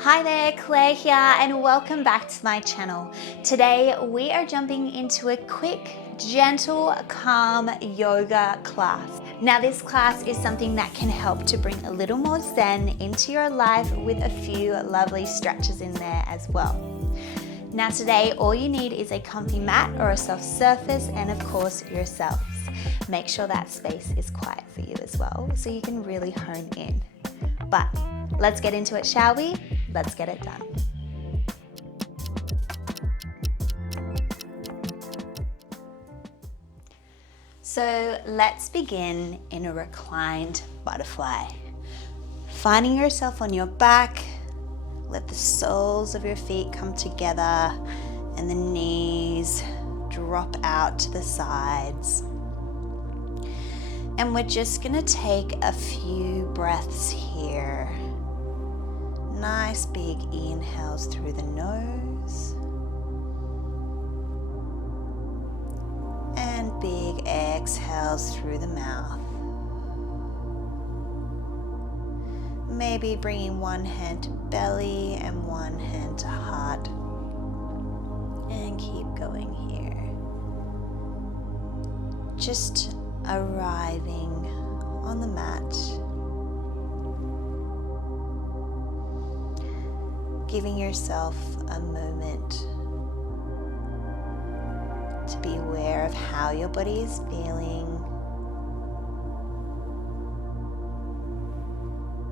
Hi there, Claire here, and welcome back to my channel. Today we are jumping into a quick, gentle, calm yoga class. Now this class is something that can help to bring a little more zen into your life with a few lovely stretches in there as well. Now today all you need is a comfy mat or a soft surface and of course yourselves. Make sure that space is quiet for you as well so you can really hone in. But let's get into it, shall we? Let's get it done. So let's begin in a reclined butterfly. Finding yourself on your back, let the soles of your feet come together and the knees drop out to the sides. And we're just gonna take a few breaths here. Nice big inhales through the nose and big exhales through the mouth. Maybe bringing one hand to belly and one hand to heart, and keep going here. Just arriving on the mat, giving yourself a moment to be aware of how your body is feeling,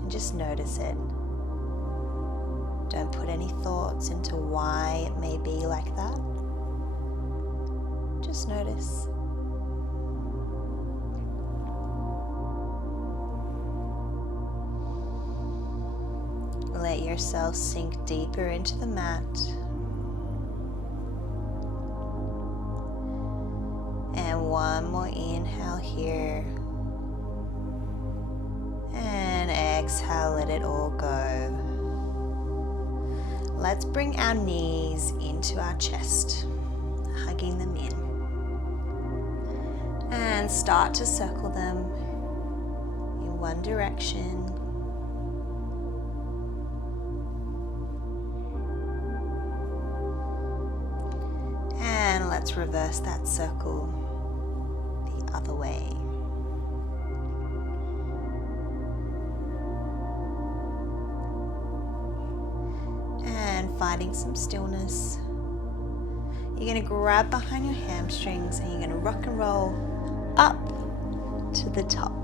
and just notice it. Don't put any thoughts into why it may be like that. Just notice. Let yourself sink deeper into the mat. And one more inhale here. And exhale, let it all go. Let's bring our knees into our chest, hugging them in. And start to circle them in one direction. Let's reverse that circle the other way. And finding some stillness. You're going to grab behind your hamstrings and you're going to rock and roll up to the top.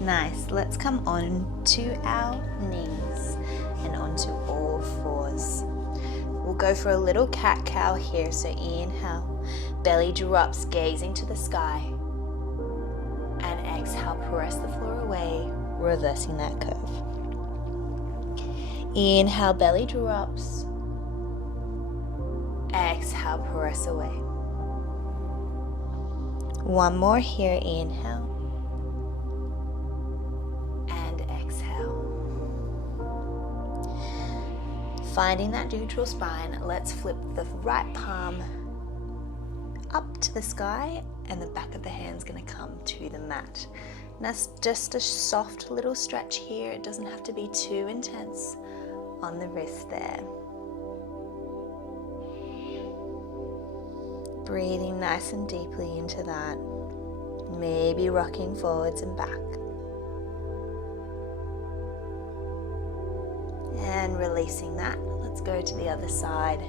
Nice. Let's come on to our knees and onto all fours. We'll go for a little cat-cow here, so inhale, belly drops, gazing to the sky, and exhale, press the floor away, reversing that curve. Inhale, belly drops, exhale, press away. One more here, inhale, and exhale. Finding that neutral spine, let's flip the right palm up to the sky and the back of the hand's going to come to the mat. And that's just a soft little stretch here. It doesn't have to be too intense on the wrist there. Breathing nice and deeply into that. Maybe rocking forwards and back. And releasing that, let's go to the other side.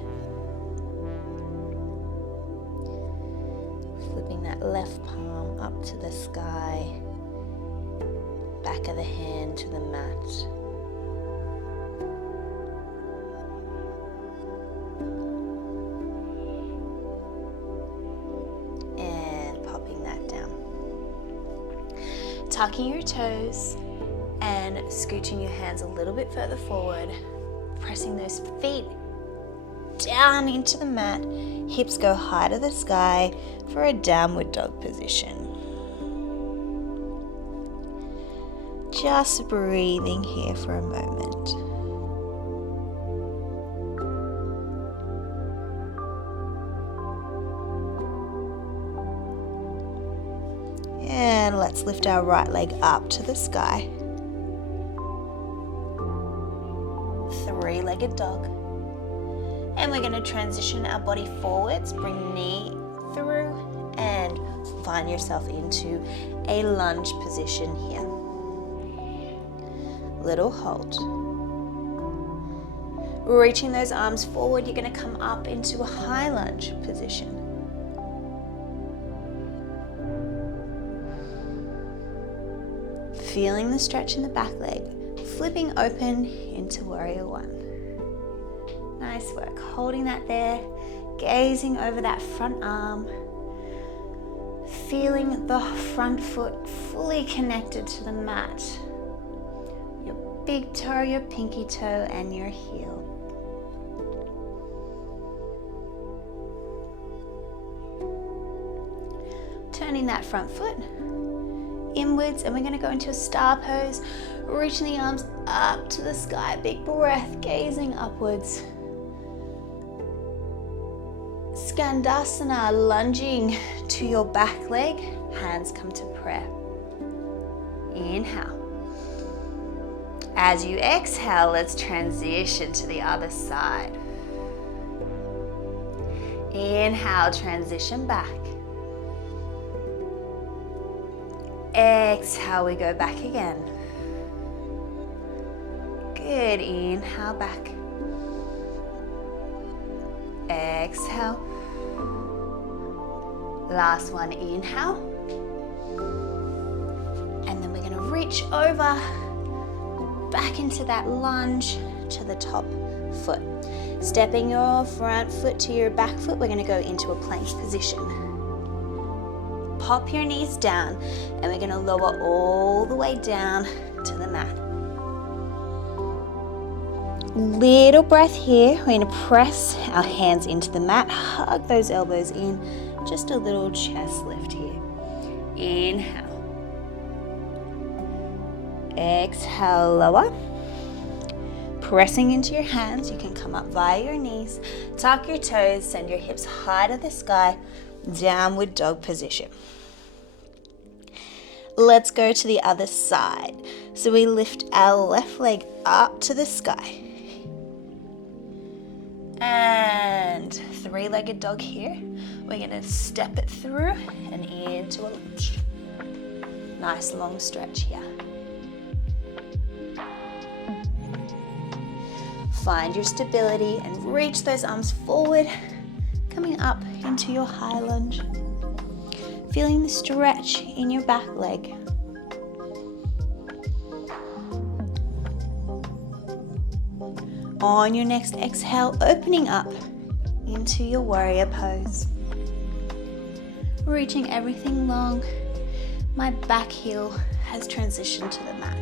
Flipping that left palm up to the sky, back of the hand to the mat. And popping that down. Tucking your toes and scooching your hands a little bit further forward, pressing those feet down into the mat, hips go high to the sky for a downward dog position. Just breathing here for a moment. And let's lift our right leg up to the sky. three-legged dog. And we're going to transition our body forwards, bring knee through, and find yourself into a lunge position here. Little hold. Reaching those arms forward, you're going to come up into a high lunge position. Feeling the stretch in the back leg, flipping open into warrior one. Nice work, holding that there, gazing over that front arm, feeling the front foot fully connected to the mat. Your big toe, your pinky toe, and your heel. Turning that front foot inwards, and we're going to go into a star pose, reaching the arms up to the sky, big breath, gazing upwards. Skandasana, lunging to your back leg, hands come to prayer. Inhale. As you exhale, let's transition to the other side. Inhale, transition back. Exhale, we go back again. Good, inhale back. Exhale. Last one, inhale. And then we're going to reach over, back into that lunge to the top foot. Stepping your front foot to your back foot, we're going to go into a plank position. Pop your knees down, and we're going to lower all the way down to the mat. Little breath here. We're going to press our hands into the mat, hug those elbows in, just a little chest lift here. Inhale. Exhale, lower. Pressing into your hands, you can come up via your knees, tuck your toes, send your hips high to the sky, downward dog position. Let's go to the other side. So we lift our left leg up to the sky. And three-legged dog here. We're going to step it through and into a lunge. Nice long stretch here. Find your stability and reach those arms forward, coming up into your high lunge. Feeling the stretch in your back leg. On your next exhale, opening up into your warrior pose. Reaching everything long. My back heel has transitioned to the mat.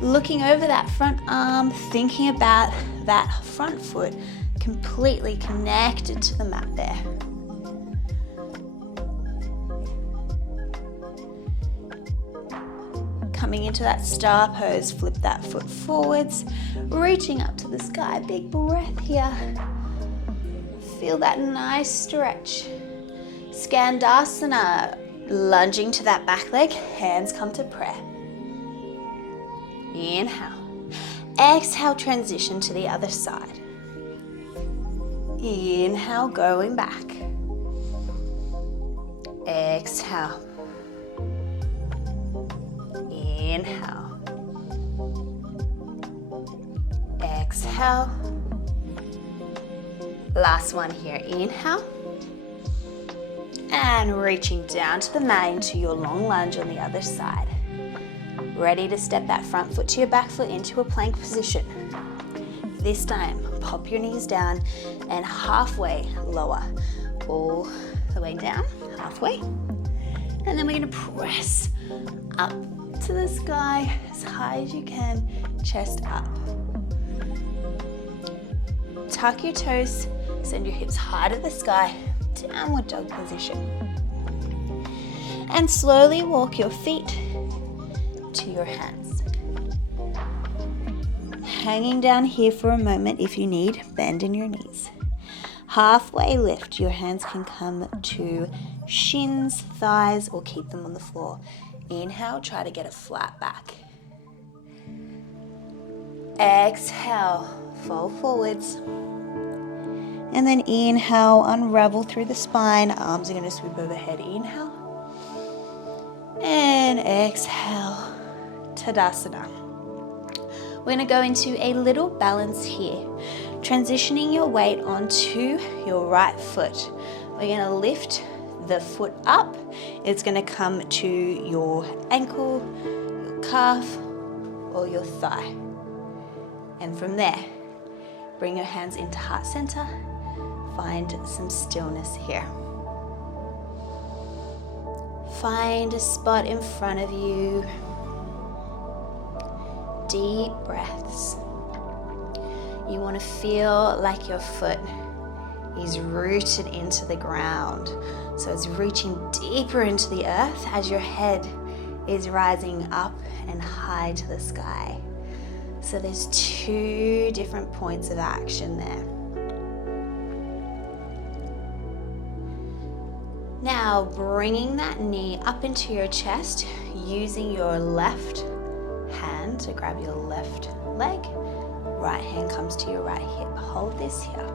Looking over that front arm, thinking about that front foot completely connected to the mat there. Coming into that star pose, flip that foot forwards, reaching up to the sky, big breath here. Feel that nice stretch. Skandasana, lunging to that back leg, hands come to prayer. Inhale. Exhale, transition to the other side. Inhale, going back. Exhale. Inhale. Exhale. Last one here. Inhale. And reaching down to the mat into your long lunge on the other side. Ready to step that front foot to your back foot into a plank position. This time, pop your knees down and halfway lower. All the way down, halfway. And then we're going to press up to the sky as high as you can, chest up. Tuck your toes, send your hips high to the sky, downward dog position. And slowly walk your feet to your hands. Hanging down here for a moment if you need, bend in your knees. Halfway lift, your hands can come to shins, thighs, or keep them on the floor. Inhale, try to get a flat back. Exhale, fold forwards. And then inhale, unravel through the spine. Arms are going to swoop overhead. Inhale. And exhale, Tadasana. We're going to go into a little balance here. Transitioning your weight onto your right foot. We're going to lift the foot up. It's going to come to your ankle, your calf, or your thigh. And from there, bring your hands into heart center. Find some stillness here. Find a spot in front of you. Deep breaths. You want to feel like your foot is rooted into the ground. So it's reaching deeper into the earth as your head is rising up and high to the sky. So there's two different points of action there. Now bringing that knee up into your chest, using your left hand to grab your left leg. Right hand comes to your right hip. Hold this here.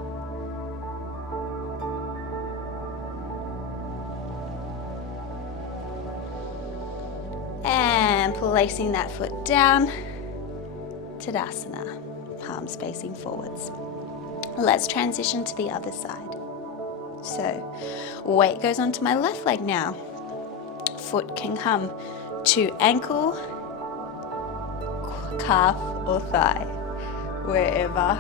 And placing that foot down, Tadasana, palms facing forwards. Let's transition to the other side. So, weight goes onto my left leg now. Foot can come to ankle, calf, or thigh, wherever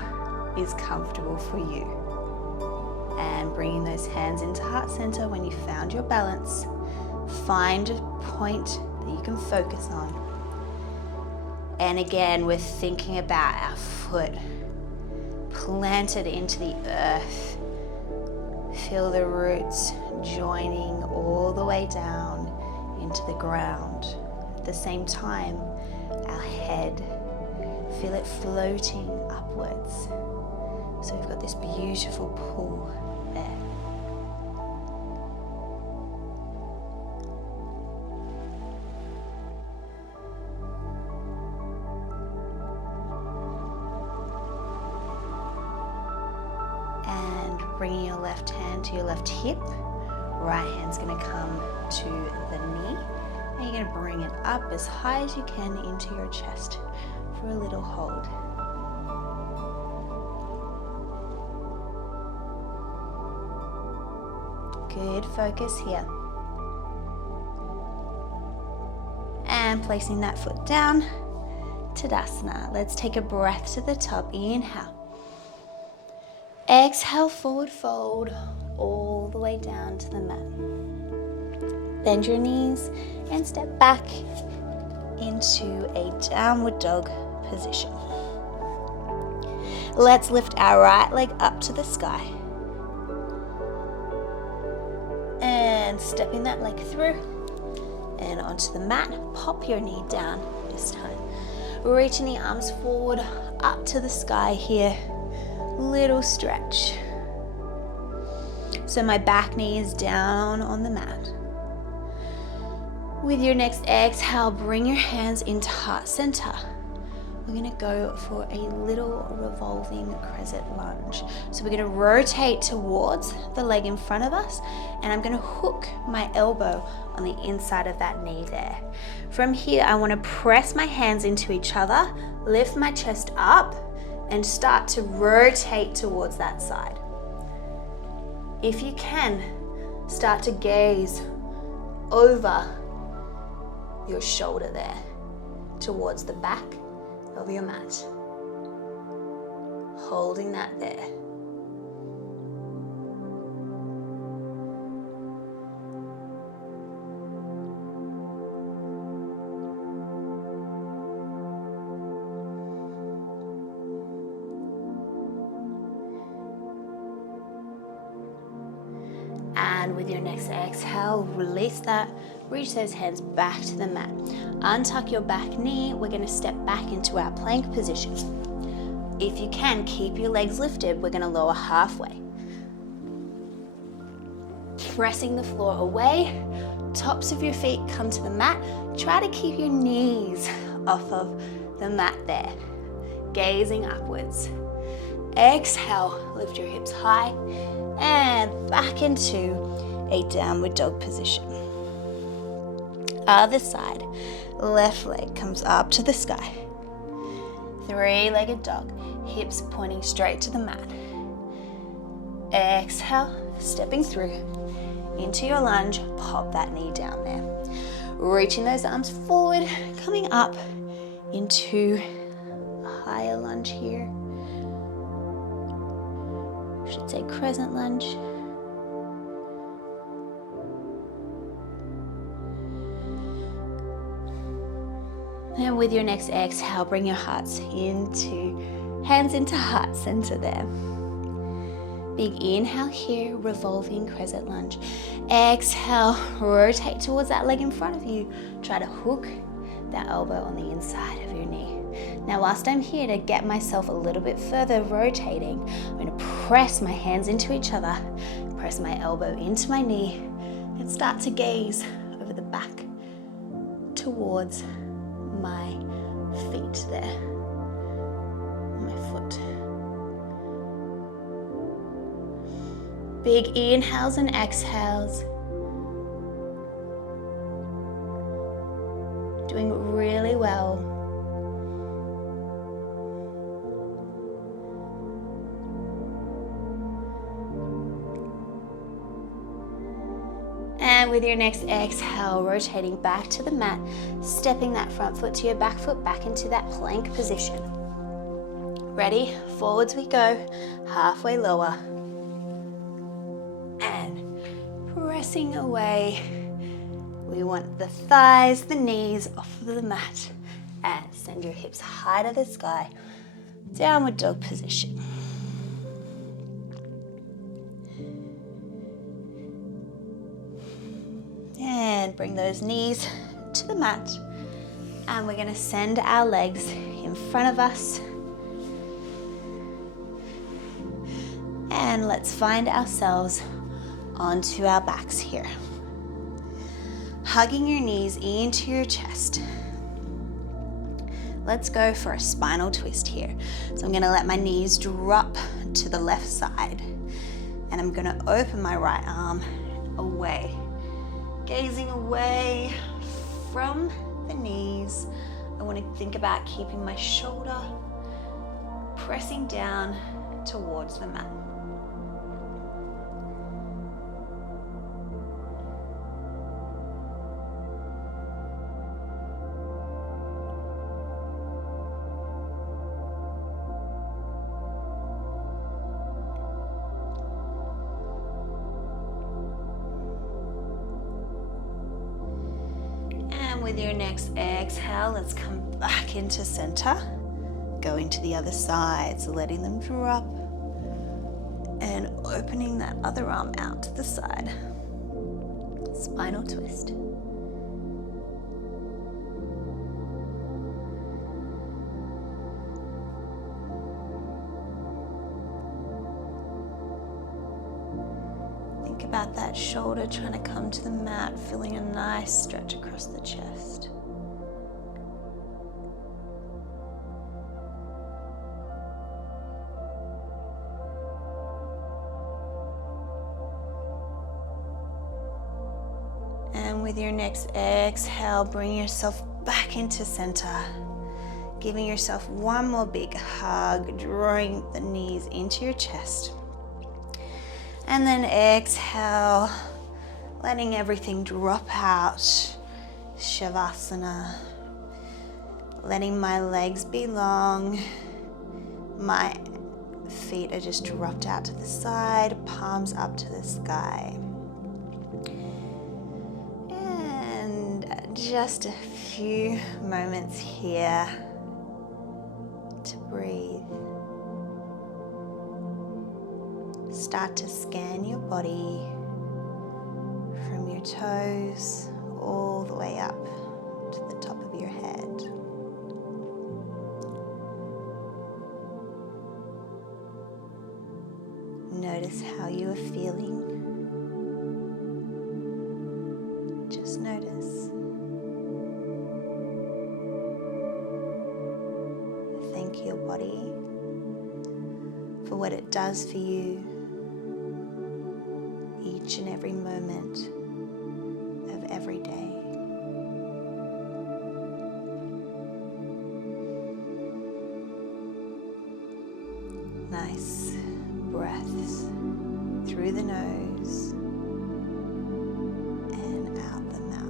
is comfortable for you. And bringing those hands into heart center when you found your balance. Find a point that you can focus on. And again, we're thinking about our foot planted into the earth. Feel the roots joining all the way down into the ground. At the same time, our head, feel it floating upwards. So we've got this beautiful pull there. Bringing your left hand to your left hip. Right hand's going to come to the knee. And you're going to bring it up as high as you can into your chest for a little hold. Good focus here. And placing that foot down, Tadasana. Let's take a breath to the top. Inhale. Exhale, forward fold all the way down to the mat. Bend your knees and step back into a downward dog position. Let's lift our right leg up to the sky. And stepping that leg through and onto the mat. Pop your knee down this time. Reaching the arms forward up to the sky here. Little stretch. So my back knee is down on the mat. With your next exhale, bring your hands into heart center. We're going to go for a little revolving crescent lunge. So we're going to rotate towards the leg in front of us, and I'm going to hook my elbow on the inside of that knee there. From here, I want to press my hands into each other, lift my chest up, and start to rotate towards that side. If you can, start to gaze over your shoulder there, towards the back of your mat. Holding that there. And with your next exhale, release that, reach those hands back to the mat. Untuck your back knee, we're going to step back into our plank position. If you can, keep your legs lifted, we're going to lower halfway. Pressing the floor away, tops of your feet come to the mat. Try to keep your knees off of the mat there. gazing upwards. Exhale, lift your hips high and back into a downward dog position. Other side, left leg comes up to the sky. Three-legged dog, hips pointing straight to the mat. Exhale, stepping through into your lunge, pop that knee down there. Reaching those arms forward, coming up into a higher lunge here. I should say crescent lunge. And with your next exhale, bring your hands into heart center there. Big inhale here, revolving crescent lunge. Exhale, rotate towards that leg in front of you. Try to hook that elbow on the inside of your knee. Now, whilst I'm here to get myself a little bit further rotating, I'm going to press my hands into each other, press my elbow into my knee, and start to gaze over the back towards my feet there, my foot. Big inhales and exhales. Doing really well. And with your next exhale, rotating back to the mat, stepping that front foot to your back foot back into that plank position. Ready? Forwards we go, halfway lower. And pressing away. We want the thighs, the knees off of the mat. And send your hips high to the sky. Downward dog position. And bring those knees to the mat. And we're going to send our legs in front of us. And let's find ourselves onto our backs here. Hugging your knees into your chest. Let's go for a spinal twist here. So I'm going to let my knees drop to the left side. And I'm going to open my right arm away. Gazing away from the knees. I want to think about keeping my shoulder pressing down towards the mat. With your next exhale, let's come back into center. Going to the other side, so letting them drop and opening that other arm out to the side. Spinal twist. Think about that shoulder trying to come to the mat, feeling a nice stretch across the chest. And with your next exhale, bring yourself back into center. Giving yourself one more big hug, drawing the knees into your chest. And then exhale, letting everything drop out. Shavasana. Letting my legs be long. My feet are just dropped out to the side, palms up to the sky. And just a few moments here to breathe. Start to scan your body from your toes all the way up to the top of your head. Notice how you are feeling. Just notice. Thank your body for what it does for you each and every moment of every day. Nice breaths through the nose and out the mouth.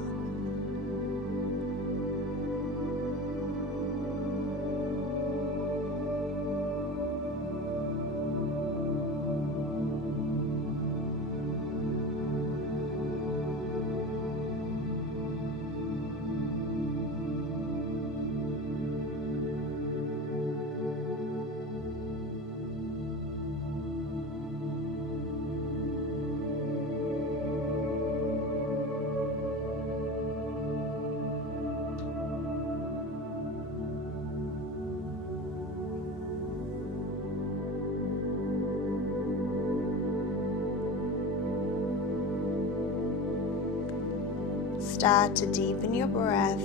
Start to deepen your breath.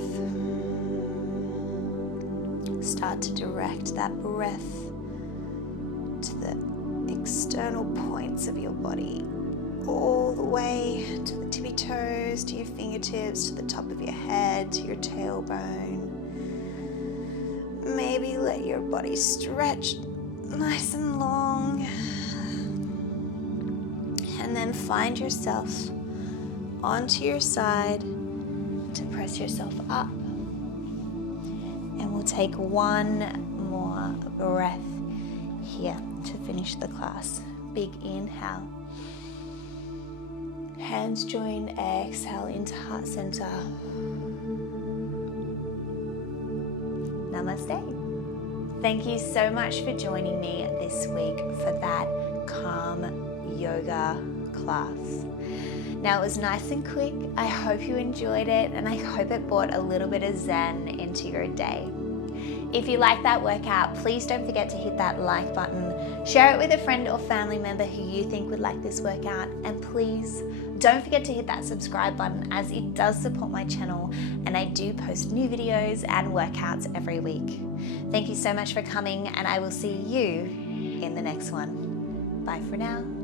Start to direct that breath to the external points of your body, all the way to the tippy toes, to your fingertips, to the top of your head, to your tailbone. Maybe let your body stretch nice and long. And then find yourself onto your side to press yourself up. And we'll take one more breath here to finish the class. Big inhale. Hands join, exhale into heart center. Namaste. Thank you so much for joining me this week for that calm yoga class. Now, it was nice and quick. I hope you enjoyed it, and I hope it brought a little bit of zen into your day. If you like that workout, please don't forget to hit that like button, share it with a friend or family member who you think would like this workout, and please don't forget to hit that subscribe button, as it does support my channel and I do post new videos and workouts every week. Thank you so much for coming, and I will see you in the next one. Bye for now.